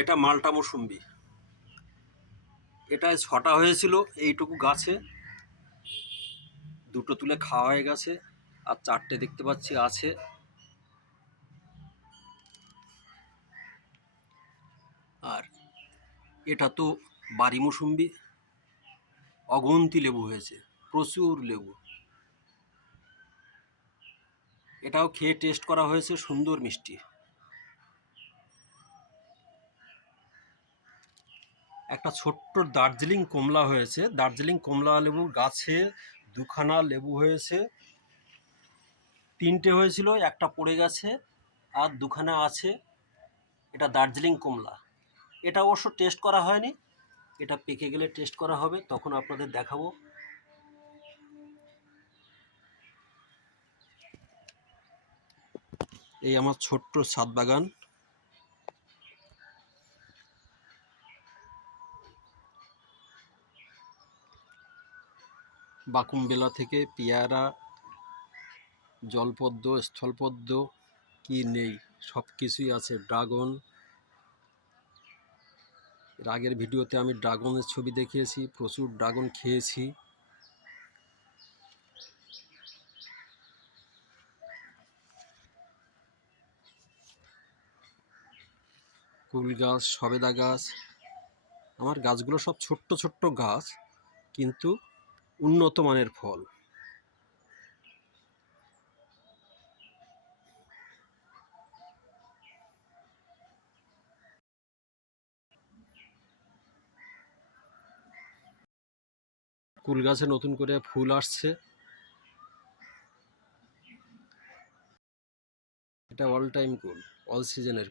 এটা মালটা মৌসুম্বি। এটা ছটা হয়েছিল এইটুকু গাছে। দুটো তুলে খাওয়া হয়ে গেছে আর চারটে দেখতে পাচ্ছি আছে। আর এটা তো বাড়ি মৌসুম্বি। অগন্তি লেবু হয়েছে, প্রচুর লেবু। এটাও খেয়ে টেস্ট করা হয়েছে, সুন্দর মিষ্টি। একটা ছোট্ট দার্জিলিং কমলা হয়েছে। দার্জিলিং কমলা লেবু গাছে দুখানা লেবু হয়েছে। তিনটে হয়েছিল, একটা পড়ে গেছে আর দুখানা আছে। এটা দার্জিলিং কমলা। এটা অবশ্য টেস্ট করা হয়নি। এটা পেকে গেলে টেস্ট করা হবে। তখন আপনাদের দেখাবো। এই আমার ছোট্ট ছাদ বাগান। বাকুমবেলা থেকে পেয়ারা, জলপদ্ম, স্থলপদ্ম কি নেই? সব কিছুই আছে। ড্রাগন এর আগের ভিডিওতে আমি ড্রাগনের ছবি দেখিয়েছি, প্রচুর ড্রাগন খেয়েছি। কুল গাছ, সবেদা গাছ, আমার গাছগুলো সব ছোট্ট ছোট্ট গাছ, কিন্তু উন্নত মানের ফল? কুল গাছে নতুন করে ফুল আসছে। এটা অল টাইম কুল অল সিজনের